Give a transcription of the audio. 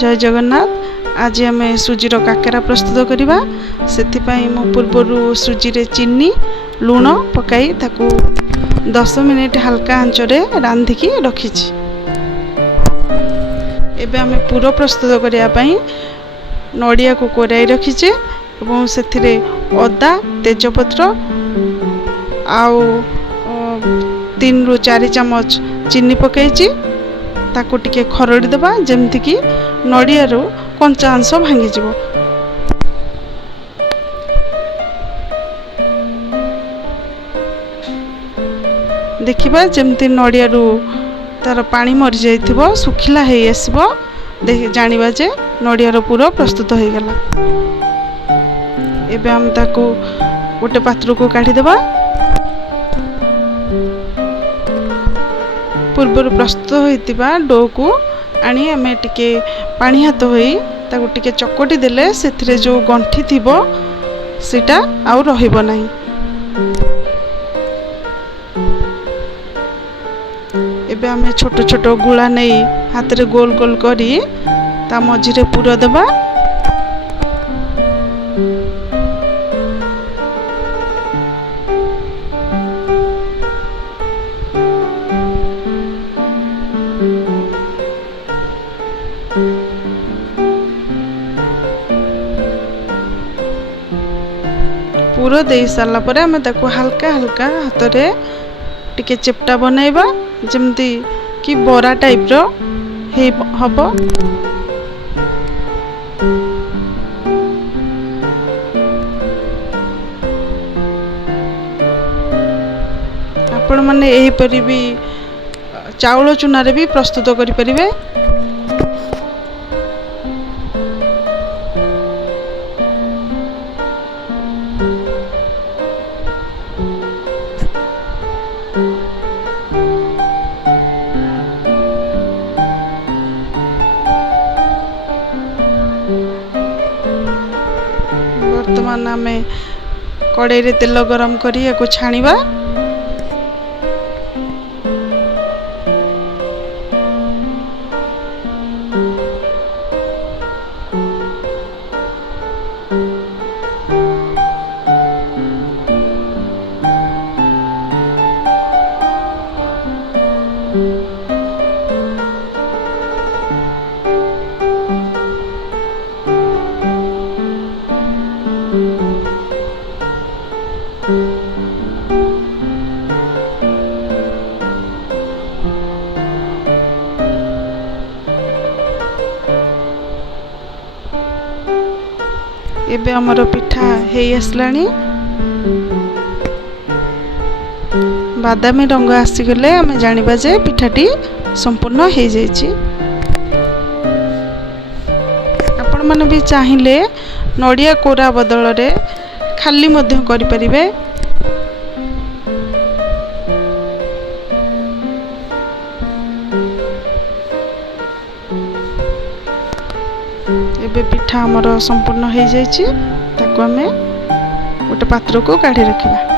जय जगन्नाथ। आज आम सुजीर काकेरा प्रस्तुत करवा से पूर्वर सुजी रे चीनी लुण पकाई 10 मिनिट हल्का आंचरे रांधिकी रखी। एबे आम पूरा प्रस्तुत करने नड़िया को कोराई रखीचे और से अदा तेजपत्र आउ 3 ରୁ 4 चामच चीनी पकई ताको टिके खरड़ी देबा जेमती कि नड़िया रो कंचा अंश भांगी जीवो। देखिबा जेमती नड़िया रो तार पानी मरी जाइथिबो सुखिला हेई आसीबो देख जानिबा जे नड़िया रो पूरा प्रस्तुत हो गला। एबे हम ताको गोटे पात्र को काढी देबा। पूर्वर प्रस्तुत होइतिबा डो को आनी आमे टिके पानी हाथ होई ताको टिके चकटी देले सेथिरे जो गंठी थिबो सेटा आउ रहिबो नाही। एबे आमे छोट छोट गुळा नै हाथ रे गोल गोल करी ता मझिरे पूरा देबा। पूरा दे सारा पर आम हल्का हल्का हाथ रे टिके चेपटा बनैबा जेमती कि बरा टाइप रो हबो। आपण माने एही परि भी चाउल चूना रे भी प्रस्तुत करि परिबे। वर्तमान आम कड़ाई रे तेल गरम करी या छाणीबा। एबे हमर पिठा हेई आसलानी। बादामी रंग आसीगले आम जानिबा जे पिठाटी संपूर्ण हो जाइए। आपण माने भी चाहिए नड़िया कोरा बदल रे खाली मध्य करि परिबे। एबे पिठा हमर संपूर्ण हो जाइए ताको आमे गोटे पात्र को काढ़ी रखिबा।